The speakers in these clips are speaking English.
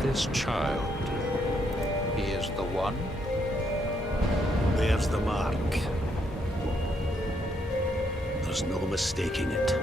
This child, he is the one? There's the mark. There's no mistaking it.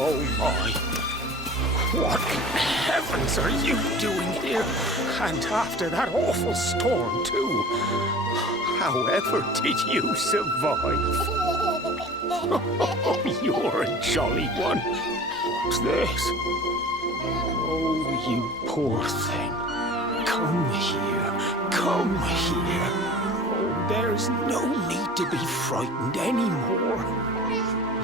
Oh my. What in heavens are you doing here? And after that awful storm, too. However did you survive? Oh, you're a jolly one. What's this? Oh, you poor thing. Come here. Come here. Oh, there's no need to be frightened anymore.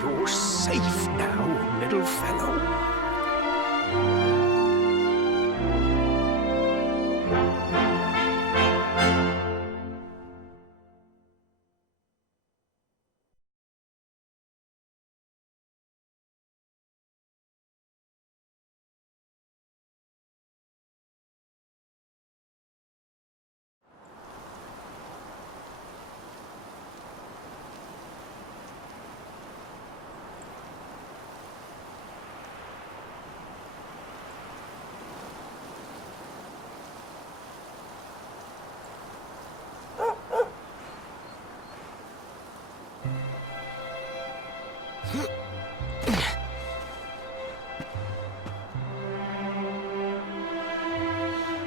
You're safe now, little fellow.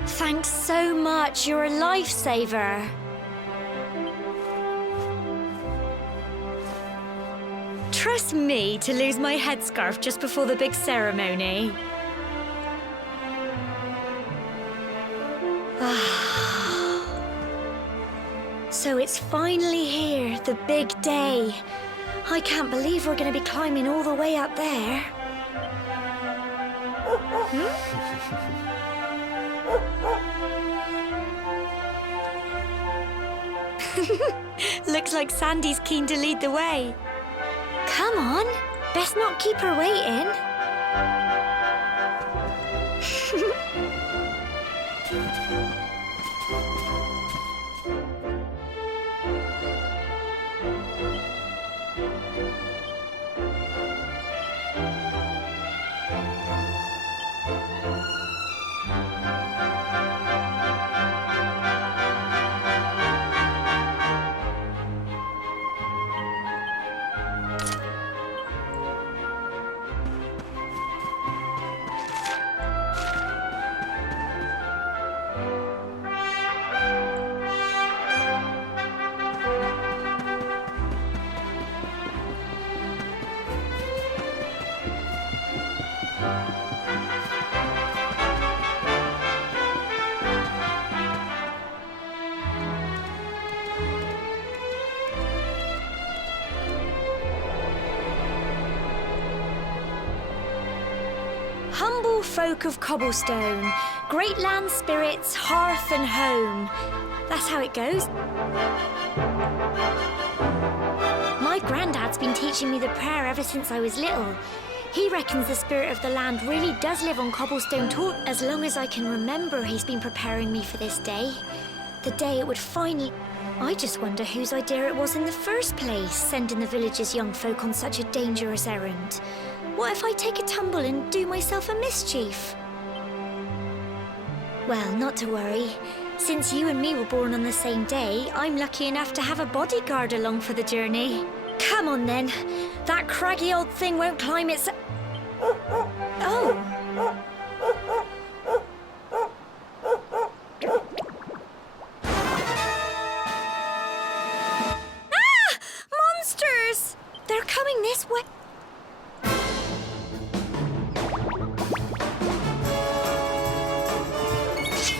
Thanks so much. You're a lifesaver. Trust me to lose my headscarf just before the big ceremony. So it's finally here, the big day. I can't believe we're going to be climbing all the way up there. Looks like Sandy's keen to lead the way. Come on, best not keep her waiting. Humble folk of cobblestone, great land spirits, hearth and home. That's how it goes. My granddad's been teaching me the prayer ever since I was little. He reckons the spirit of the land really does live on cobblestone talk. As long as I can remember, he's been preparing me for this day. The day it would finally... I just wonder whose idea it was in the first place, sending the village's young folk on such a dangerous errand. What if I take a tumble and do myself a mischief? Well, not to worry. Since you and me were born on the same day, I'm lucky enough to have a bodyguard along for the journey. Come on then. That craggy old thing won't climb its... Oh! Ah! Monsters! They're coming this way.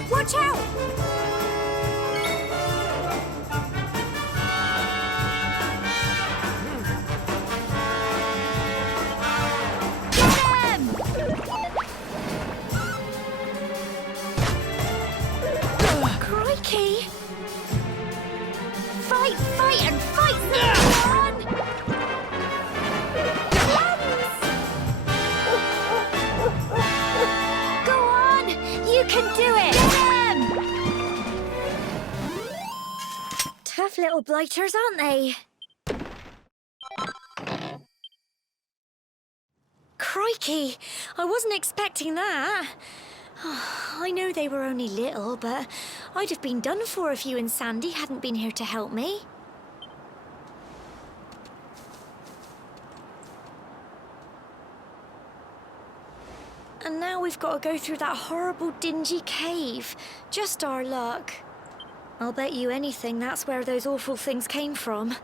Watch out! Get them! Crikey! Fight, fight, and fight! Come on! Go on! You can do it! Tough little blighters, aren't they? Crikey, I wasn't expecting that. I know they were only little, but I'd have been done for if you and Sandy hadn't been here to help me. And now we've got to go through that horrible, dingy cave. Just our luck. I'll bet you anything that's where those awful things came from.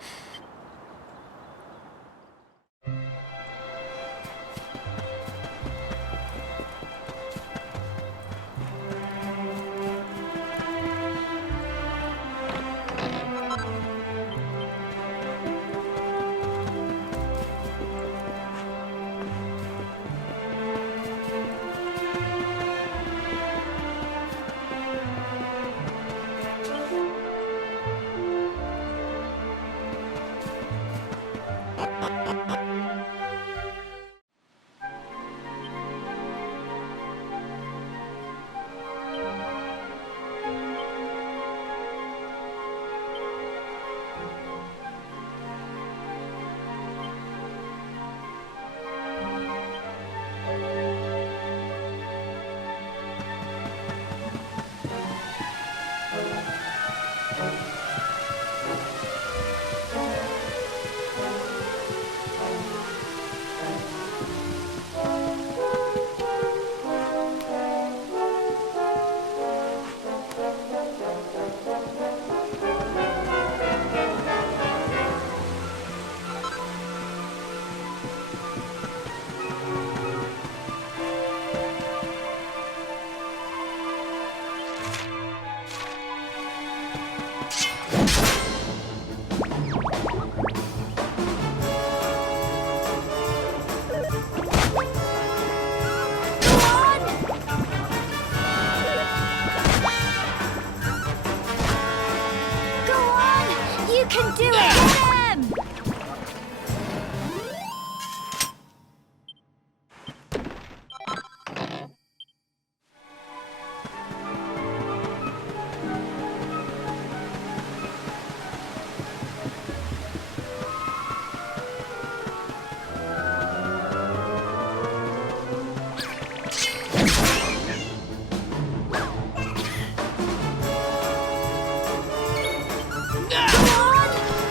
You can do it! Get him! Come on!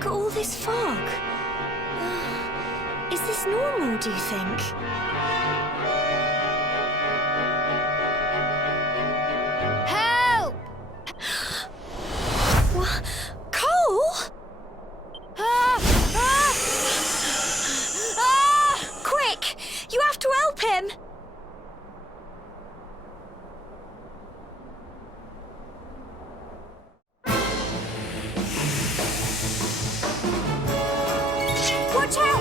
Look at all this fog. Is this normal, do you think? Help! What? Cole? Quick! You have to help him! Watch out!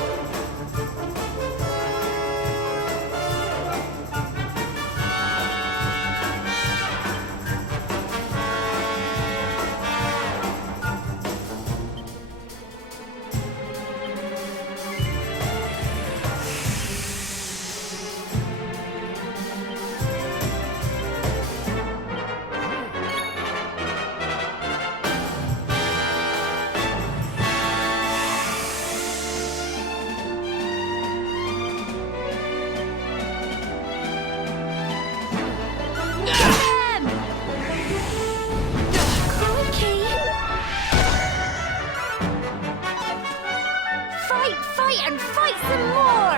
Crikey! Fight, and fight some more!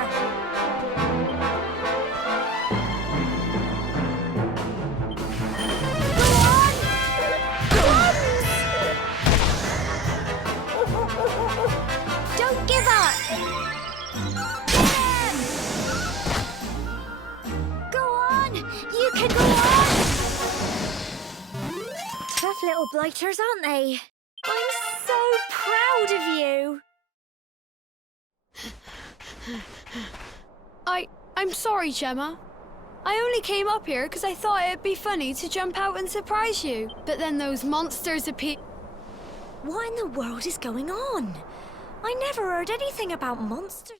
Go on! Guns! Don't give up! Go on! You can go on! Tough little blighters, aren't they? I'm so proud of you! I'm sorry, Gemma. I only came up here because I thought it'd be funny to jump out and surprise you. But then those monsters appeared. What in the world is going on? I never heard anything about monsters.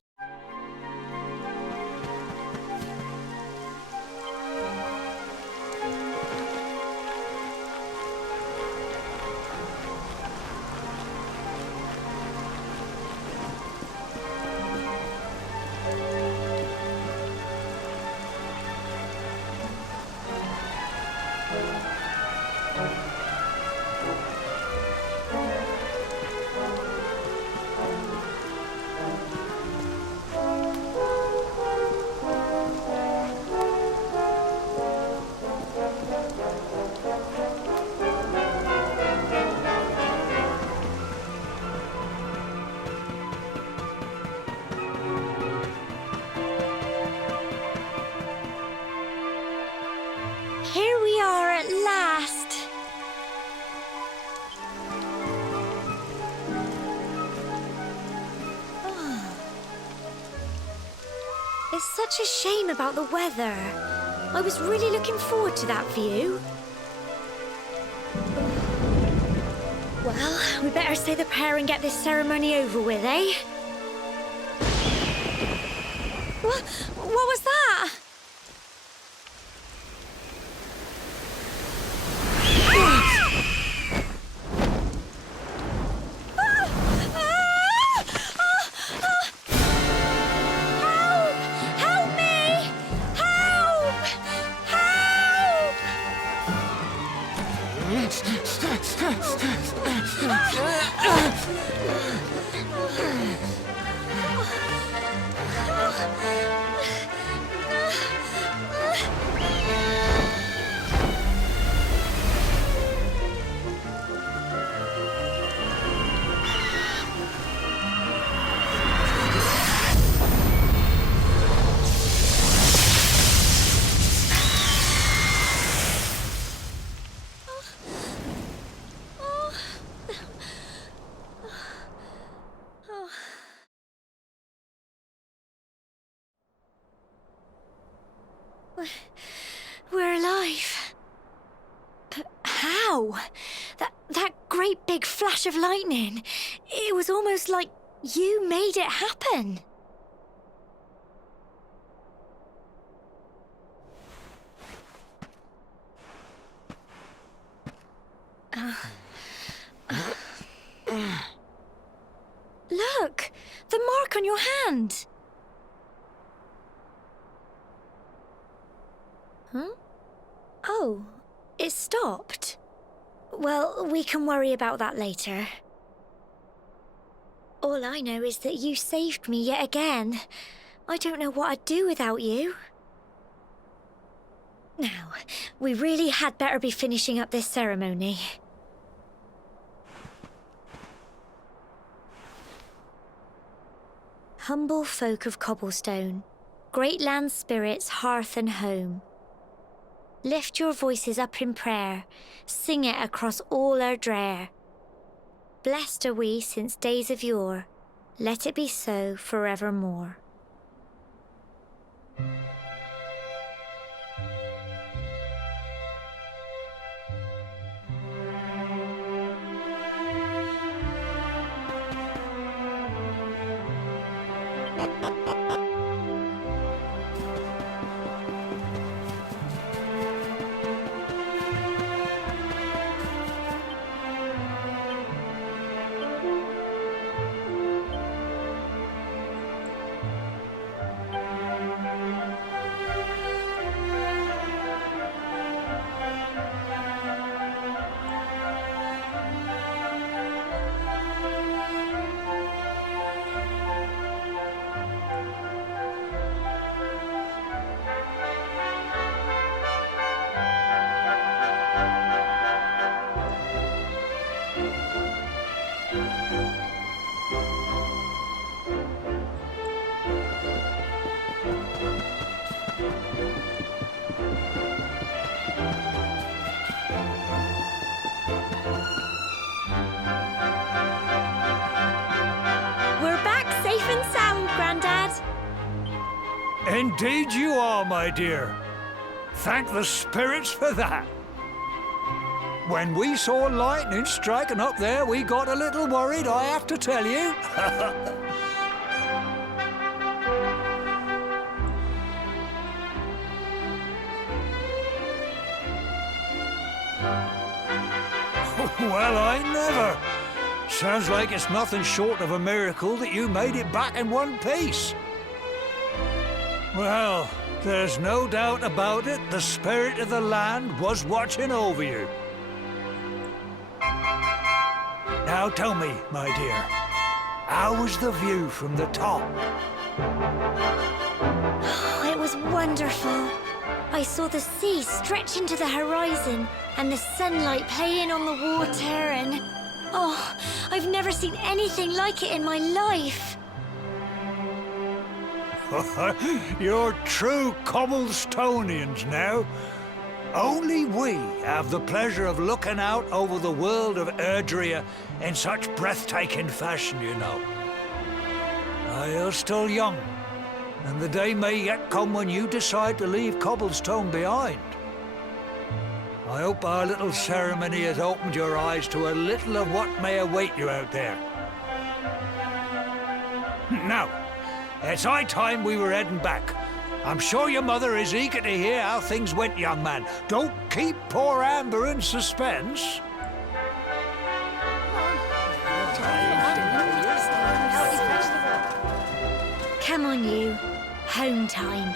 Here we are at last. It's such a shame about the weather. I was really looking forward to that view. Well, we better say the prayer and get this ceremony over with, eh? What was that? We're alive. But how? That great big flash of lightning. It was almost like you made it happen. Look, the mark on your hand. Huh? Oh, it stopped. Well, we can worry about that later. All I know is that you saved me yet again. I don't know what I'd do without you. Now, we really had better be finishing up this ceremony. Humble folk of Cobblestone, great land spirits, hearth and home. Lift your voices up in prayer, sing it across all our drear. Blessed are we since days of yore, let it be so forevermore. Indeed you are, my dear. Thank the spirits for that. When we saw lightning striking up there, we got a little worried, I have to tell you. Well, I never. Sounds like it's nothing short of a miracle that you made it back in one piece. Well, there's no doubt about it, the spirit of the land was watching over you. Now tell me, my dear, how was the view from the top? It was wonderful. I saw the sea stretch into the horizon and the sunlight playing on the water and... Oh, I've never seen anything like it in my life. You're true Cobblestonians now. Only we have the pleasure of looking out over the world of Erdrea in such breathtaking fashion, you know. You're still young, and the day may yet come when you decide to leave Cobblestone behind. I hope our little ceremony has opened your eyes to a little of what may await you out there. Now, it's high time we were heading back. I'm sure your mother is eager to hear how things went, young man. Don't keep poor Amber in suspense. Come on, you. Home time.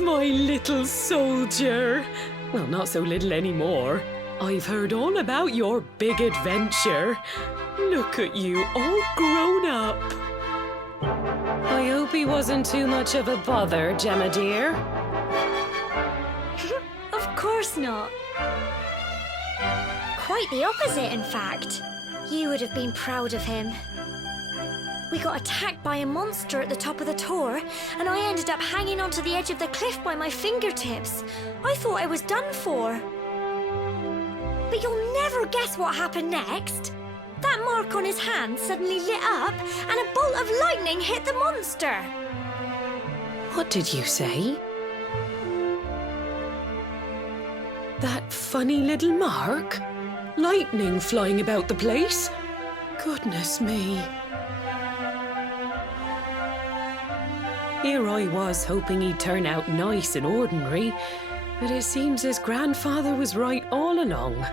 My little soldier. Well, not so little anymore. I've heard all about your big adventure. Look at you, all grown up. I hope he wasn't too much of a bother, Gemma dear. Of course not. Quite the opposite, in fact. You would have been proud of him. We got attacked by a monster at the top of the tor, and I ended up hanging onto the edge of the cliff by my fingertips. I thought I was done for. But you'll never guess what happened next. That mark on his hand suddenly lit up and a bolt of lightning hit the monster. What did you say? That funny little mark? Lightning flying about the place? Goodness me. Here I was hoping he'd turn out nice and ordinary, but it seems his grandfather was right all along.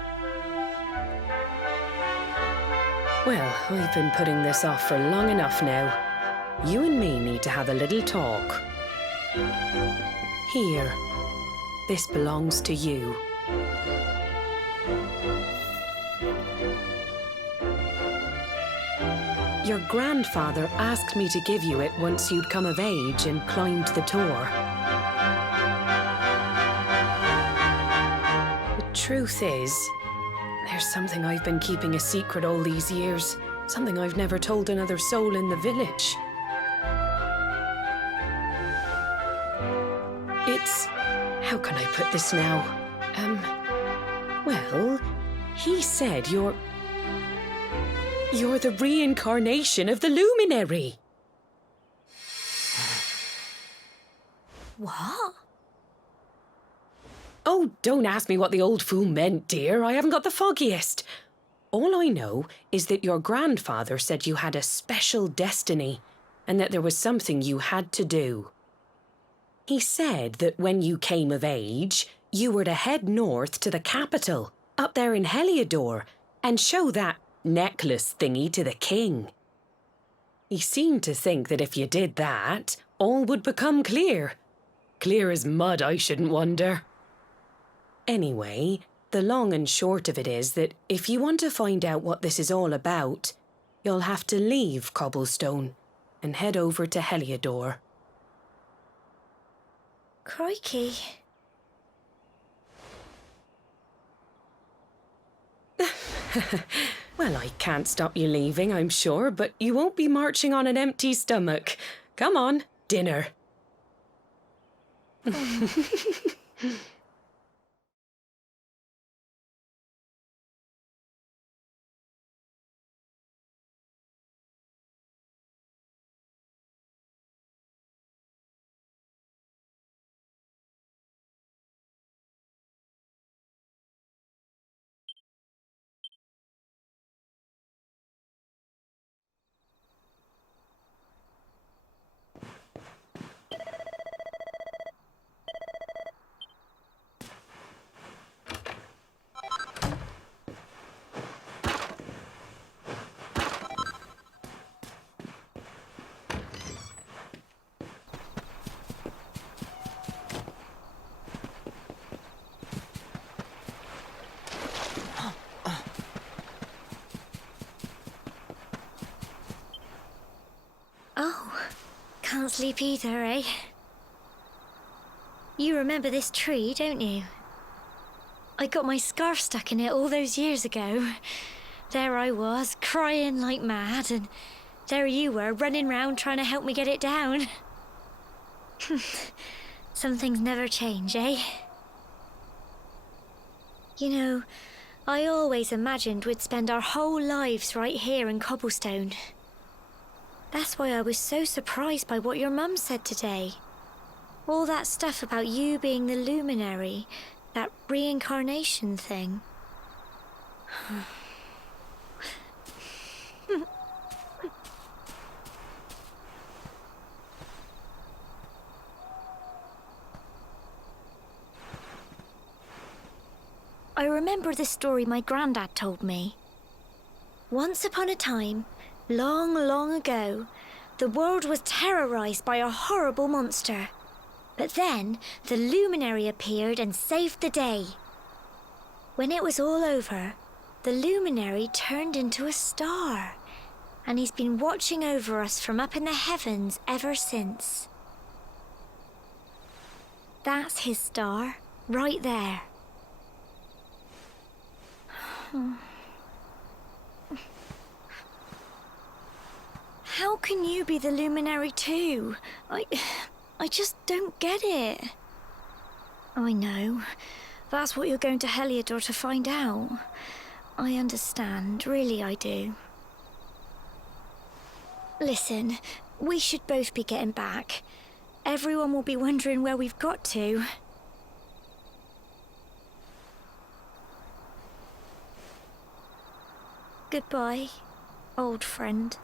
Well, I've been putting this off for long enough now. You and me need to have a little talk. Here, this belongs to you. Your grandfather asked me to give you it once you'd come of age and climbed the Tor. The truth is, there's something I've been keeping a secret all these years. Something I've never told another soul in the village. It's... how can I put this now? Well, he said you're the reincarnation of the luminary. What? Oh, don't ask me what the old fool meant, dear. I haven't got the foggiest. All I know is that your grandfather said you had a special destiny and that there was something you had to do. He said that when you came of age, you were to head north to the capital, up there in Heliodor, and show that necklace thingy to the king. He seemed to think that if you did that, all would become clear. Clear as mud, I shouldn't wonder. Anyway, the long and short of it is that if you want to find out what this is all about, you'll have to leave Cobblestone and head over to Heliodor. Crikey. Well, I can't stop you leaving, I'm sure, but you won't be marching on an empty stomach. Come on, dinner. Oh, can't sleep either, eh? You remember this tree, don't you? I got my scarf stuck in it all those years ago. There I was, crying like mad, and there you were, running round trying to help me get it down. Some things never change, eh? You know, I always imagined we'd spend our whole lives right here in Cobblestone. That's why I was so surprised by what your mum said today. All that stuff about you being the luminary, that reincarnation thing. I remember the story my granddad told me. Once upon a time, long, long ago, the world was terrorized by a horrible monster. But then the luminary appeared and saved the day. When it was all over, the luminary turned into a star, and he's been watching over us from up in the heavens ever since. That's his star, right there. How can you be the luminary too? I just don't get it. I know. That's what you're going to Heliodor to find out. I understand, really I do. Listen, we should both be getting back. Everyone will be wondering where we've got to. Goodbye, old friend.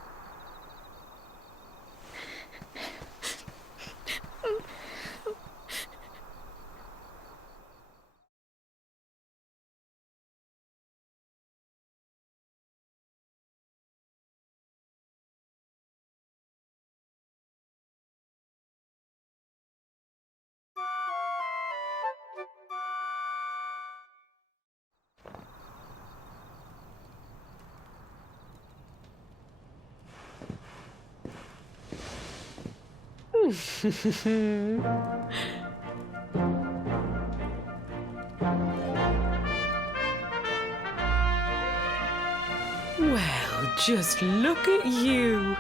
Well, just look at you.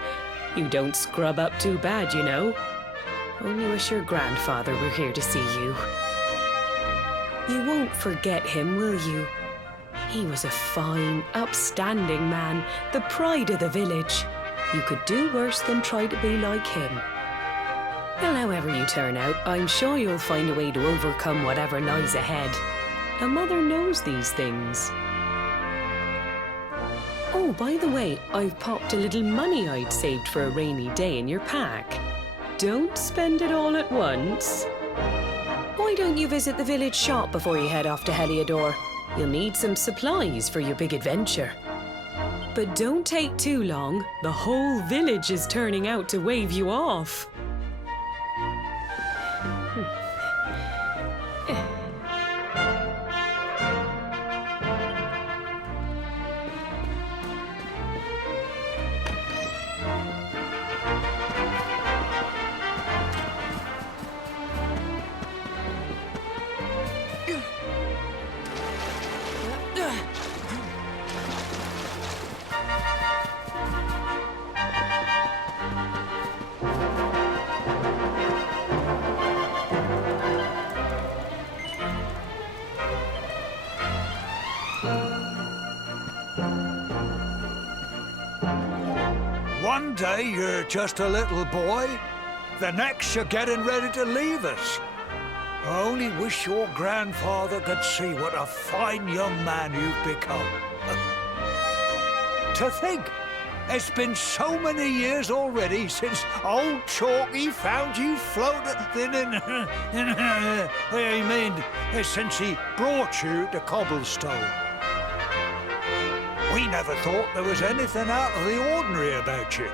You don't scrub up too bad, you know. Only wish your grandfather were here to see you. You won't forget him, will you? He was a fine, upstanding man, the pride of the village. You could do worse than try to be like him. Well, however you turn out, I'm sure you'll find a way to overcome whatever lies ahead. A mother knows these things. Oh, by the way, I've popped a little money I'd saved for a rainy day in your pack. Don't spend it all at once. Why don't you visit the village shop before you head off to Heliodor? You'll need some supplies for your big adventure. But don't take too long. The whole village is turning out to wave you off. One day you're just a little boy, the next you're getting ready to leave us. I only wish your grandfather could see what a fine young man you've become. To think, it's been so many years already since old Chalky found you floating since he brought you to Cobblestone. We never thought there was anything out of the ordinary about you.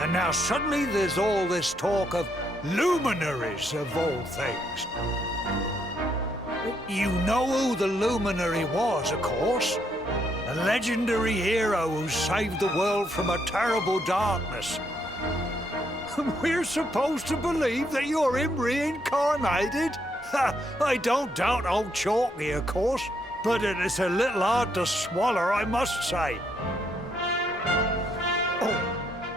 And now suddenly there's all this talk of luminaries of all things. You know who the luminary was, of course. A legendary hero who saved the world from a terrible darkness. We're supposed to believe that you're him reincarnated? I don't doubt old Chalky, of course. But it is a little hard to swallow, I must say. Oh,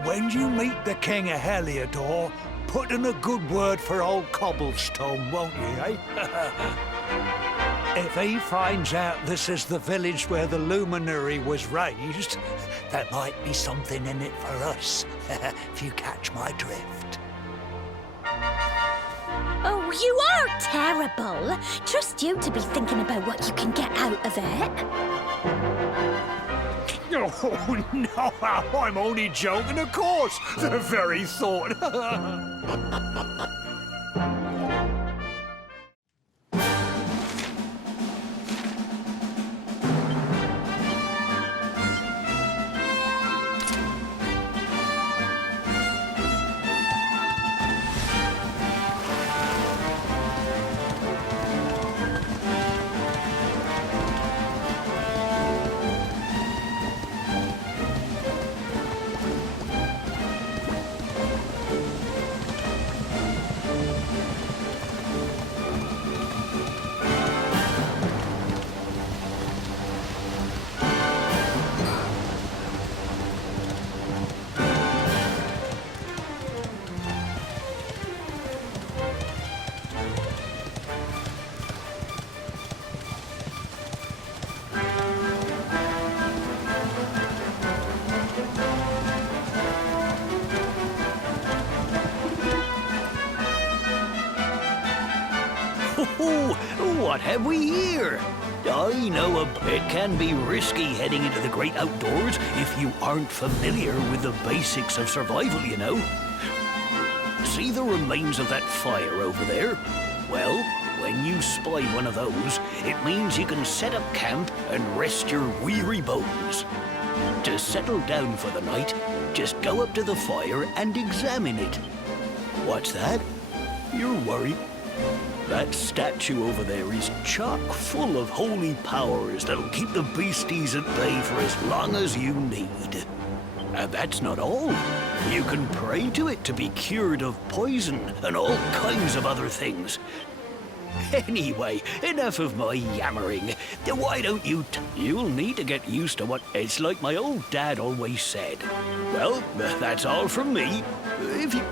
when you meet the King of Heliodor, put in a good word for old Cobblestone, won't you, eh? If he finds out this is the village where the luminary was raised, there might be something in it for us, if you catch my drift. Oh, you are terrible. Trust you to be thinking about what you can get out of it. Oh, no, I'm only joking, of course. The very thought. what have we here? I know it can be risky heading into the great outdoors if you aren't familiar with the basics of survival, you know. See the remains of that fire over there? Well, when you spy one of those, it means you can set up camp and rest your weary bones. To settle down for the night, just go up to the fire and examine it. What's that? You're worried? That statue over there is chock full of holy powers that'll keep the beasties at bay for as long as you need. And that's not all. You can pray to it to be cured of poison and all kinds of other things. Anyway, enough of my yammering. Why don't you you'll need to get used to what it's like my old dad always said. Well, that's all from me. If you